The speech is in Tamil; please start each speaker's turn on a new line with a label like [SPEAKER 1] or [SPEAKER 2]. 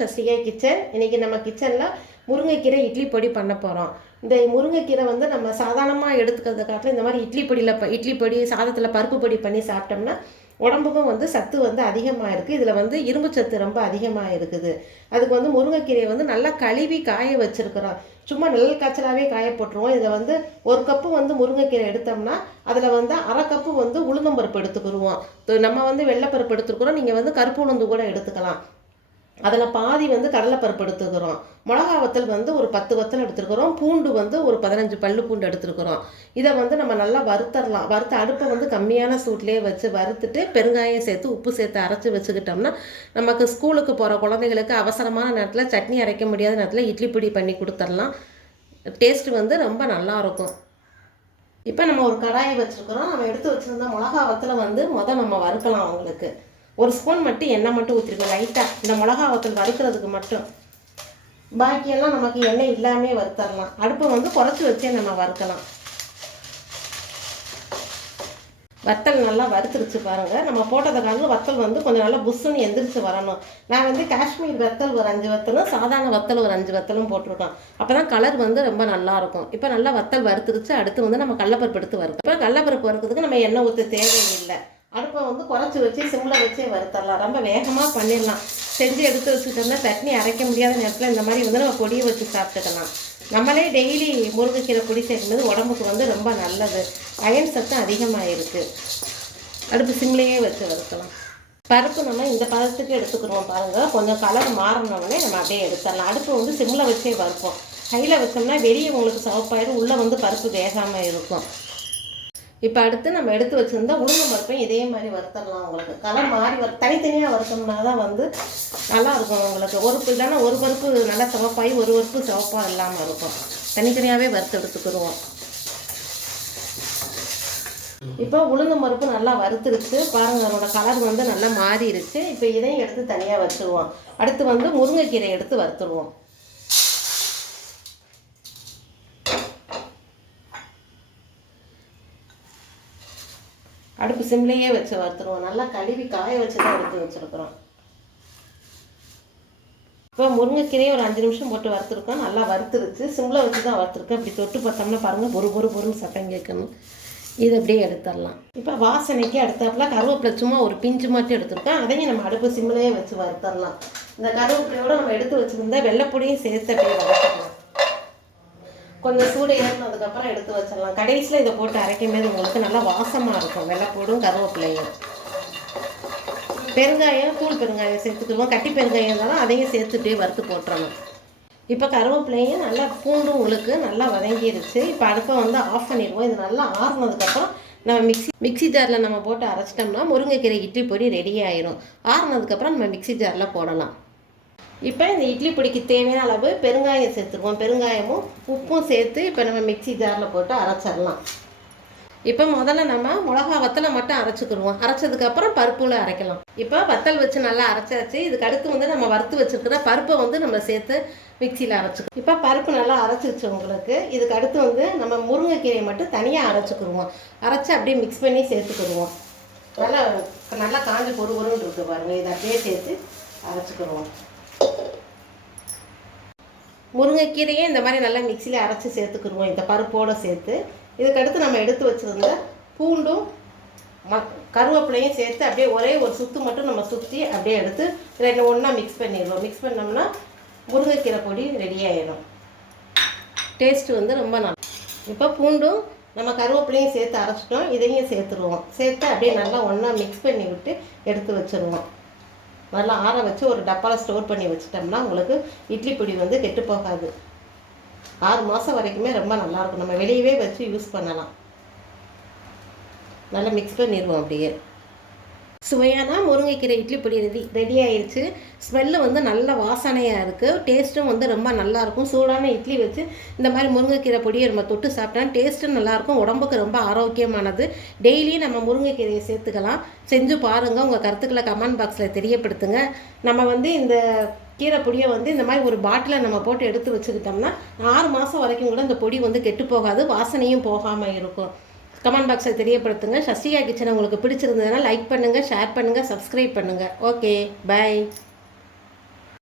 [SPEAKER 1] சசிகா கிச்சன் இன்றைக்கி நம்ம கிச்சனில் முருங்கைக்கீரை இட்லி பொடி பண்ண போகிறோம் இந்த முருங்கைக்கீரை வந்து நம்ம சாதாரணமாக எடுத்துக்கிறத காட்டில் இந்த மாதிரி இட்லி பொடியில் ப இட்லி பொடி சாதத்தில் பருப்பு பொடி பண்ணி சாப்பிட்டோம்னா உடம்புக்கும் வந்து சத்து வந்து அதிகமாக இருக்குது இதில் வந்து இரும்பு சத்து ரொம்ப அதிகமாக இருக்குது. அதுக்கு வந்து முருங்கைக்கீரையை வந்து நல்லா கழுவி காய வச்சுருக்குறோம். சும்மா நெல் காய்ச்சலாகவே காய போட்டுருவோம். இதில் வந்து ஒரு கப்பு வந்து முருங்கைக்கீரை எடுத்தோம்னா அதில் வந்து அரை கப்பு வந்து உளுந்தம்பருப்பு எடுத்துக்கிடுவோம் நம்ம வந்து வெள்ளைப்பருப்பு எடுத்துருக்குறோம். நீங்கள் வந்து கருப்பு உளுந்து கூட எடுத்துக்கலாம். அதில் பாதி வந்து கடலைப்பருப்பு எடுத்துக்கிறோம். மிளகா வத்தல் வந்து ஒரு பத்து வத்தல் எடுத்துருக்குறோம் பூண்டு வந்து ஒரு பதினஞ்சு பல்லு பூண்டு எடுத்துருக்குறோம் இதை வந்து நம்ம நல்லா வறுத்தரலாம். வறுத்த அடுப்பை வந்து கம்மியான சூட்லேயே வச்சு வறுத்துட்டு பெருங்காயம் சேர்த்து உப்பு சேர்த்து அரைச்சி வச்சுக்கிட்டோம்னா நமக்கு ஸ்கூலுக்கு போகிற குழந்தைகளுக்கு அவசரமான நேரத்தில் சட்னி அரைக்க முடியாத நேரத்தில் இட்லி பொடி பண்ணி கொடுத்துடலாம் டேஸ்ட்டு வந்து ரொம்ப நல்லாயிருக்கும் இப்போ நம்ம ஒரு கடாயை வச்சுருக்குறோம். நம்ம எடுத்து வச்சுருந்த மிளகா வத்தலை வந்து மொதல் நம்ம வறுக்கலாம் அவங்களுக்கு. ஒரு ஸ்பூன் மட்டும் எண்ணெய் மட்டும் ஊற்றிருக்கோம் லைட்டாக இந்த மிளகா வத்தல் வறுக்கிறதுக்கு மட்டும். பாக்கியெல்லாம் நமக்கு எண்ணெய் இல்லாமே வறுத்தரலாம். அடுப்பை வந்து குறைச்சி வச்சே நம்ம வறுக்கலாம். வத்தல் நல்லா வறுத்துருச்சு பாருங்க. நம்ம போட்டதுக்காக வத்தல் வந்து கொஞ்சம் நல்லா புஷ்ஷுன்னு எந்திரிச்சு வரணும். நான் வந்து காஷ்மீர் வத்தல் ஒரு அஞ்சு வத்தலும் சாதாரண வத்தல் ஒரு அஞ்சு வத்தலும் போட்டிருக்கோம். அப்போ தான் கலர் வந்து ரொம்ப நல்லாயிருக்கும் இப்போ நல்லா வத்தல் வறுத்துருச்சு அடுத்து வந்து நம்ம கடலப்பருப்பு எடுத்து வறுக்கணும் இப்போ கடலப்பருப்பு வறுக்கிறதுக்கு நம்ம எண்ணெய் ஊற்ற தேவையில்லை. அடுப்பை வந்து குறைச்சி வச்சு சிம்மில் வச்சே வறுத்தரலாம். ரொம்ப வேகமாக பண்ணிடலாம் செஞ்சு எடுத்து வச்சுட்டோம்னா சட்னி அரைக்க முடியாத நேரத்தில் இந்த மாதிரி வந்து நம்ம பொடியை வச்சு சாப்பிட்டுக்கலாம். நம்மளே டெய்லி முருங்கைக்கீரை பொடி சேர்க்கும்போது உடம்புக்கு வந்து ரொம்ப நல்லது. அயன் சத்தம் அதிகமாக இருக்குது அடுப்பு சிம்லேயே வச்சு வறுக்கலாம். பருப்பு நம்ம இந்த பதத்துக்கு எடுத்துக்கிறோம் பாருங்கள் கொஞ்சம் கலர் மாறினோடனே நம்ம அப்படியே எடுத்துடலாம் அடுப்பு வந்து சிம்மில் வச்சே வறுப்போம். கையில் வச்சோம்னா வெளியே உங்களுக்கு சவப்பாயிடும் உள்ளே வந்து பருப்பு வேகாமல் இருக்கும். இப்போ அடுத்து நம்ம எடுத்து வச்சுருந்தா உளுந்தம் பருப்பையும் இதே மாதிரி வறுத்தரலாம் உங்களுக்கு. கலர் மாறி வர தனித்தனியாக வறுத்தோம்னா தான் வந்து நல்லா இருக்கும் உங்களுக்கு. ஒரு இல்லைன்னா ஒரு பருப்பு நல்லா சிவப்பாகி ஒரு பருப்பு சிவப்பாக இல்லாமல் இருக்கும். தனித்தனியாகவே வறுத்து எடுத்துக்கிடுவோம். இப்போ உளுந்தம் பருப்பு நல்லா வறுத்துருச்சு. பாருங்கள் அதோட கலர் வந்து நல்லா மாறிடுச்சு இப்போ இதையும் எடுத்து தனியாக வச்சுருவோம். அடுத்து வந்து முருங்கைக்கீரை எடுத்து வறுத்துருவோம். அடுப்பு சிம்லேயே வச்சு வறுத்துருவோம். நல்லா கழுவி காய வச்சு தான் எடுத்து வச்சுருக்குறோம். இப்போ முருங்கைக்கீரையை ஒரு அஞ்சு நிமிஷம் போட்டு வறுத்துருக்கோம். நல்லா வறுத்துருச்சு. சிம்மில் வச்சு தான் வறுத்துருக்கோம். இப்படி தொட்டு பார்த்தோம்னா பாருங்கள் பொறு பொறு பொருள் சத்தம் கேட்கணும் இது அப்படியே எடுத்துடலாம். இப்போ வாசனைக்கு அடுத்தாப்புல கருவேப்பிலை சும்மா ஒரு பிஞ்சு மட்டும் எடுத்துருக்கோம். அதையும் நம்ம அடுப்பு சிம்மிலேயே வச்சு வறுத்தரலாம் இந்த கருவேப்பிலையோடு நம்ம எடுத்து வச்சுருந்தா வெள்ளைப்பொடியும் சேர்த்து அப்படியே வறுத்துக்கலாம். கொஞ்சம் சூடு ஏறினதுக்கப்புறம் எடுத்து வச்சிடலாம். கடைசியில் இதை போட்டு அரைக்கும் போது உங்களுக்கு நல்லா வாசமாக இருக்கும். வெள்ளைப்பூடும் கருவேப்பிலையும். பெருங்காயம் தூள் பெருங்காயம் சேர்த்துக்கிடுவோம். கட்டி பெருங்காயம் இருந்தாலும் அதையும் சேர்த்துட்டே வறுத்து போட்டுறணும். இப்போ கருவேப்பிலையும் நல்லா பூண்டும் உங்களுக்கு நல்லா வதங்கிருச்சு. இப்போ அடுப்பை வந்து ஆஃப் பண்ணிடுவோம். இது நல்லா ஆறுனதுக்கப்புறம் நம்ம மிக்ஸி மிக்ஸி ஜாரில் நம்ம போட்டு அரைச்சிட்டோம்னா முருங்கைக்கீரை இட்லி பொடி ரெடி ஆயிரும். ஆறுனதுக்கப்புறம் நம்ம மிக்ஸி ஜாரில் போடலாம். இப்போ இந்த இட்லி பொடிக்கு தேவையான அளவு பெருங்காயம் சேர்த்துருவோம். பெருங்காயமும் உப்பும் சேர்த்து இப்போ நம்ம மிக்ஸி ஜாரில் போட்டு அரைச்சிடலாம். இப்போ முதல்ல நம்ம மிளகா வத்தலை மட்டும் அரைச்சிக்கிடுவோம். அரைச்சதுக்கப்புறம் பருப்புல அரைக்கலாம். இப்போ வத்தல் வச்சு நல்லா அரைச்சாச்சு. இதுக்கு அடுத்து வந்து நம்ம வறுத்து வச்சுருக்கிற பருப்பை வந்து நம்ம சேர்த்து மிக்சியில் அரைச்சிக்கணும். இப்போ பருப்பு நல்லா அரைச்சிருச்சு உங்களுக்கு. இதுக்கு அடுத்து வந்து நம்ம முருங்கைக்கீரையை மட்டும் தனியாக அரைச்சிக்கிடுவோம். அரைச்சி அப்படியே மிக்ஸ் பண்ணி சேர்த்துக்கிடுவோம். நல்லா நல்லா காஞ்சி பொறு பொருன்னு இருக்குது பாருங்கள் இதை அப்படியே சேர்த்து அரைச்சிக்கிடுவோம். முருங்கைக்கீரையே இந்த மாதிரி நல்லா மிக்சியில் அரைச்சி சேர்த்துக்கிடுவோம். இந்த பருப்போடு சேர்த்து. இதுக்கடுத்து நம்ம எடுத்து வச்சுருந்த பூண்டும் ம கருவேப்பிலையும் சேர்த்து அப்படியே ஒரே ஒரு சுத்து மட்டும் நம்ம சுற்றி அப்படியே எடுத்து ரெண்டு ஒன்றா மிக்ஸ் பண்ணிடுவோம் மிக்ஸ் பண்ணோம்னா முருங்கைக்கீரை பொடி ரெடி ஆகிடும் டேஸ்ட்டு வந்து ரொம்ப நல்லா இப்போ பூண்டும் நம்ம கருவேப்பிலையும் சேர்த்து அரைச்சிட்டோம். இதையும் சேர்த்துருவோம். சேர்த்து அப்படியே நல்லா ஒன்றா மிக்ஸ் பண்ணி விட்டு எடுத்து வச்சுருவோம். நல்லா ஆற வச்சு ஒரு டப்பாவில் ஸ்டோர் பண்ணி வச்சிட்டோம்னா உங்களுக்கு இட்லி பொடி வந்து கெட்டு போகாது. ஆறு மாதம் வரைக்குமே ரொம்ப நல்லாயிருக்கும் நம்ம வெளியவே வச்சு யூஸ் பண்ணலாம். நல்லா மிக்ஸ் பண்ணிடுவோம் அப்படியே. சுவையான முருங்கைக்கீரை இட்லி பொடி ரெடி ரெடி ஆயிடுச்சு ஸ்மெல்லு வந்து நல்ல வாசனையாக இருக்குது டேஸ்ட்டும் வந்து ரொம்ப நல்லாயிருக்கும் சூடான இட்லி வச்சு இந்த மாதிரி முருங்கைக்கீரை பொடியை நம்ம தொட்டு சாப்பிட்டா டேஸ்ட்டும் நல்லாயிருக்கும் உடம்புக்கு ரொம்ப ஆரோக்கியமானது. டெய்லியும் நம்ம முருங்கைக்கீரையை சேர்த்துக்கலாம். செஞ்சு பாருங்கள் உங்கள் கருத்துக்களை கமெண்ட் பாக்ஸில் தெரியப்படுத்துங்க. நம்ம வந்து இந்த கீரை பொடியை வந்து இந்த மாதிரி ஒரு பாட்டிலை நம்ம போட்டு எடுத்து வச்சுக்கிட்டோம்னா ஆறு மாதம் வரைக்கும் கூட இந்த பொடி வந்து கெட்டு போகாது. வாசனையும் போகாமல் இருக்கும். கமெண்ட் பாக்ஸில் தெரியப்படுத்துங்க. சஷ்டிகா கிச்சன் உங்களுக்கு பிடிச்சிருந்ததுன்னா லைக் பண்ணுங்கள் ஷேர் பண்ணுங்கள் சப்ஸ்கிரைப் பண்ணுங்கள் ஓகே பை